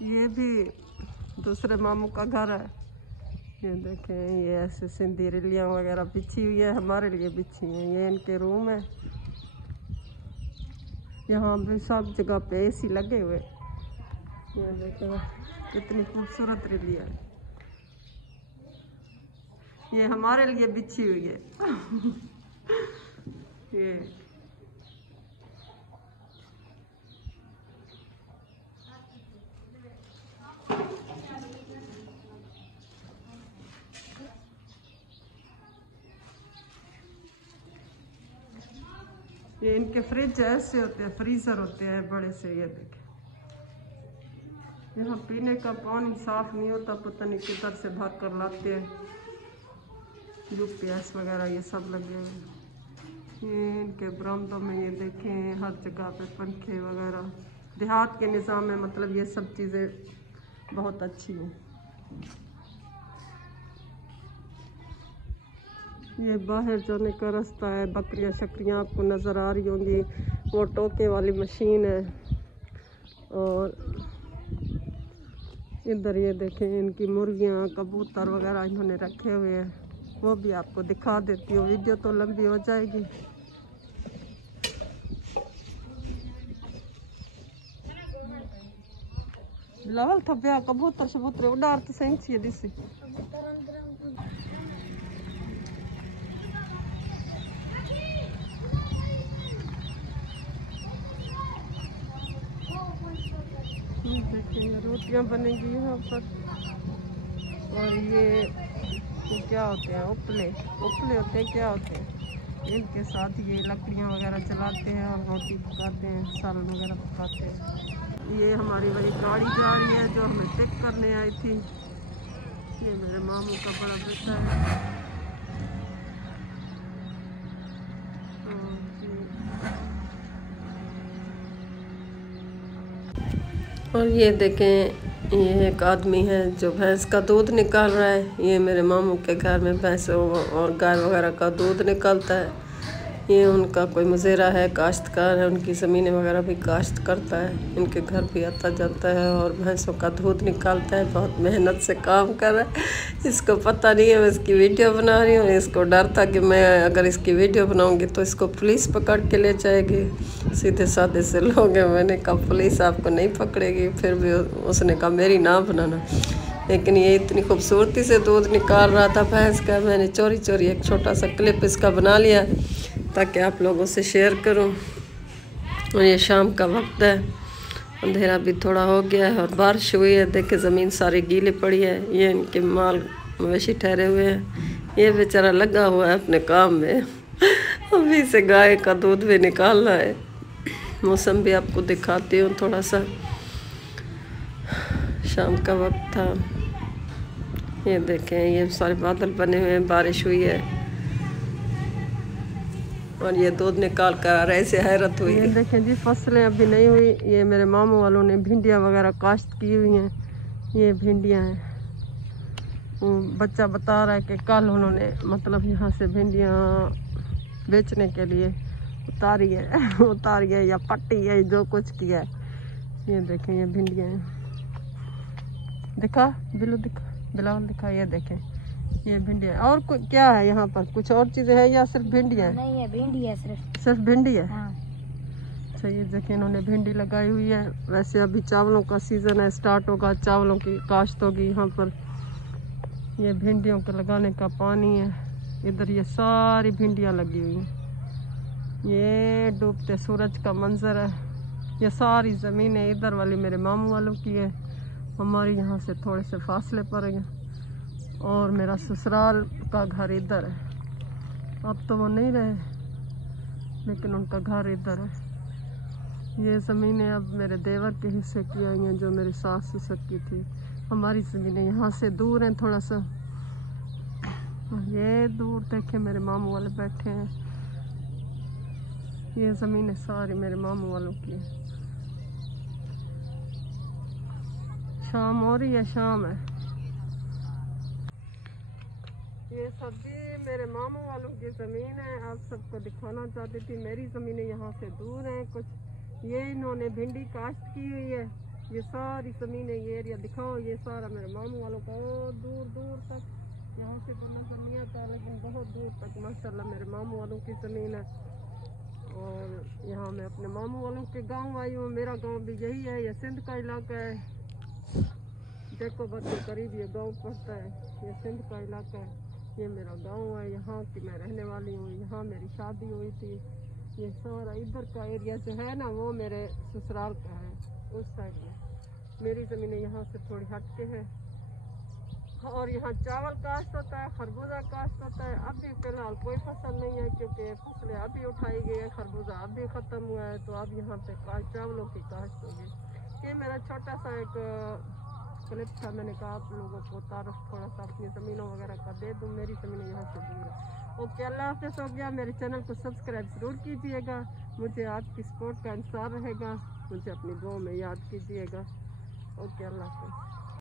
ये भी दूसरे मामू का घर है। ये देखें, ये ऐसे सिंधी रिलियाँ वगैरह बिछी हुई है, हमारे लिए बिछी हैं। ये इनके रूम है। यहाँ भी सब जगह पे एसी लगे हुए। ये देखें कितनी खूबसूरत रिलिया है। ये हमारे लिए बिछी हुई है। ये इनके फ्रिज ऐसे होते हैं, फ्रीजर होते हैं बड़े से। ये देखें, यहाँ पीने का पानी साफ नहीं होता, पता नहीं किधर से भर कर लाते हैं। यूपीएस वगैरह ये सब लगे हुए हैं। ये इनके बरामदों में ये देखें हर जगह पे पंखे वगैरह। देहात के निज़ाम में मतलब ये सब चीज़ें बहुत अच्छी हैं। ये बाहर जाने का रास्ता है। बकरियां शक्रियाँ आपको नज़र आ रही होंगी। वो टोके वाली मशीन है। और इधर ये देखें इनकी मुर्गियाँ कबूतर वगैरह इन्होंने रखे हुए हैं। वो भी आपको दिखा देती हूँ, वीडियो तो लंबी हो जाएगी। लाल था ब्याह कबूतर शबूतर उड़ार तो सही चाहिए दिसी। देखिए रोटियां बनेंगी यहाँ पर। और ये क्या होते हैं, उपले उपले होते हैं, क्या होते हैं। इनके साथ ये लकड़ियाँ वगैरह चलाते हैं और रोटी पकाते हैं, सालन वगैरह पकाते हैं। ये हमारी वही गाड़ी जा रही है जो हमें पिक करने आई थी। ये मेरे मामू का बड़ा बेटा है। और ये देखें, ये एक आदमी है जो भैंस का दूध निकाल रहा है। ये मेरे मामू के घर में भैंस और गाय वगैरह का दूध निकलता है। ये उनका कोई मुज़ेरा है, काश्तकार है, उनकी ज़मीनें वगैरह भी काश्त करता है। इनके घर भी आता जाता है और भैंसों का दूध निकालता है। बहुत मेहनत से काम कर रहा है। इसको पता नहीं है मैं इसकी वीडियो बना रही हूँ। इसको डर था कि मैं अगर इसकी वीडियो बनाऊँगी तो इसको पुलिस पकड़ के ले जाएगी। सीधे साधे से लोग हैं। मैंने कहा पुलिस आपको नहीं पकड़ेगी। फिर भी उसने कहा मेरी ना बनाना। लेकिन ये इतनी खूबसूरती से दूध निकाल रहा था भैंस का। मैंने चोरी चोरी एक छोटा सा क्लिप इसका बना लिया ताकि आप लोगों से शेयर करूं। और ये शाम का वक्त है, अंधेरा भी थोड़ा हो गया है और बारिश हुई है। देखिए ज़मीन सारी गीली पड़ी है। ये इनके माल मवेशी ठहरे हुए हैं। ये बेचारा लगा हुआ है अपने काम में। अभी से गाय का दूध भी निकालना है। मौसम भी आपको दिखाती हूँ थोड़ा सा। शाम का वक्त था। ये देखें ये सारे बादल बने हुए हैं, बारिश हुई है और ये दूध निकाल कर आ रहे, ऐसे हैरत हुई। ये देखें जी फसलें अभी नहीं हुई। ये मेरे मामू वालों ने भिंडियाँ वगैरह काश्त की हुई हैं। ये भिंडियाँ हैं। बच्चा बता रहा है कि कल उन्होंने मतलब यहाँ से भिंडियाँ बेचने के लिए उतारी है या पट्टी है, जो कुछ किया है। ये देखें ये भिंडियाँ हैं। दिखा बिल्लू, दिखा बिलावल, दिखा। ये देखें ये भिंडियाँ। और क्या है यहाँ पर, कुछ और चीज़ें हैं या सिर्फ भिंडियाँ? नहीं है, भिंडी है, सिर्फ भिंडी है। हाँ। अच्छा ये देखिए इन्होंने भिंडी लगाई हुई है। वैसे अभी चावलों का सीज़न है, स्टार्ट होगा, चावलों की काश्त होगी यहाँ पर। ये भिंडियों के लगाने का पानी है। इधर ये सारी भिंडियाँ लगी हुई हैं। ये डूबते सूरज का मंजर है। ये सारी ज़मीन है इधर वाली मेरे मामू वालों की है। हमारी यहाँ से थोड़े से फासले पर है। और मेरा ससुराल का घर इधर है। अब तो वो नहीं रहे, लेकिन उनका घर इधर है। ये ज़मीनें अब मेरे देवर के हिस्से की आई हैं, जो मेरी सास ससुर की थी। हमारी ज़मीनें यहाँ से दूर हैं थोड़ा सा। ये दूर देखे मेरे मामू वाले बैठे हैं। ये ज़मीनें सारी मेरे मामू वालों की है। शाम हो रही है, शाम है। ये सब्जी मेरे मामू वालों की ज़मीन है। आप सबको दिखाना चाहती थी। मेरी ज़मीनें यहाँ से दूर हैं कुछ। ये इन्होंने भिंडी काश्त की हुई है ये सारी ज़मीन है, ये एरिया दिखाओ, ये सारा मेरे मामू वालों का, और दूर दूर तक यहाँ से तो नजर नहीं आता, लेकिन बहुत दूर तक माशाल्लाह मेरे मामू वालों की ज़मीन है। और यहाँ मैं अपने मामू वालों के गांव आई हूँ। मेरा गांव भी यही है, ये सिंध का इलाका है। देखो बच्चे करीब ये गांव पड़ता है, ये सिंध का इलाका है। ये मेरा गांव है, यहाँ की मैं रहने वाली हूँ, यहाँ मेरी शादी हुई थी। ये सारा इधर का एरिया जो है ना, वो मेरे ससुराल का है, उस साइड में। मेरी ज़मीनें यहाँ से थोड़ी हट के है। और यहाँ चावल काश्त होता है, खरबूजा काश्त होता है। अभी फिलहाल कोई फसल नहीं है, क्योंकि फसलें अभी उठाई गई है, खरबूजा अभी ख़त्म हुआ है, तो अब यहाँ पे चावलों की काश्त होगी। ये मेरा छोटा सा एक क्लिप था, मैंने कहा आप लोगों को तारुफ थोड़ा सा अपनी ज़मीनों वगैरह का दे दूँ। मेरी ज़मीनें यहाँ से दूर है। ओके, अल्लाह हाफ़िज़। हो गया। मेरे चैनल को सब्सक्राइब ज़रूर कीजिएगा, मुझे आपकी सपोर्ट का इंतज़ार रहेगा, मुझे अपनी दुआ में याद कीजिएगा। ओके, अल्लाह हाफ़िज़।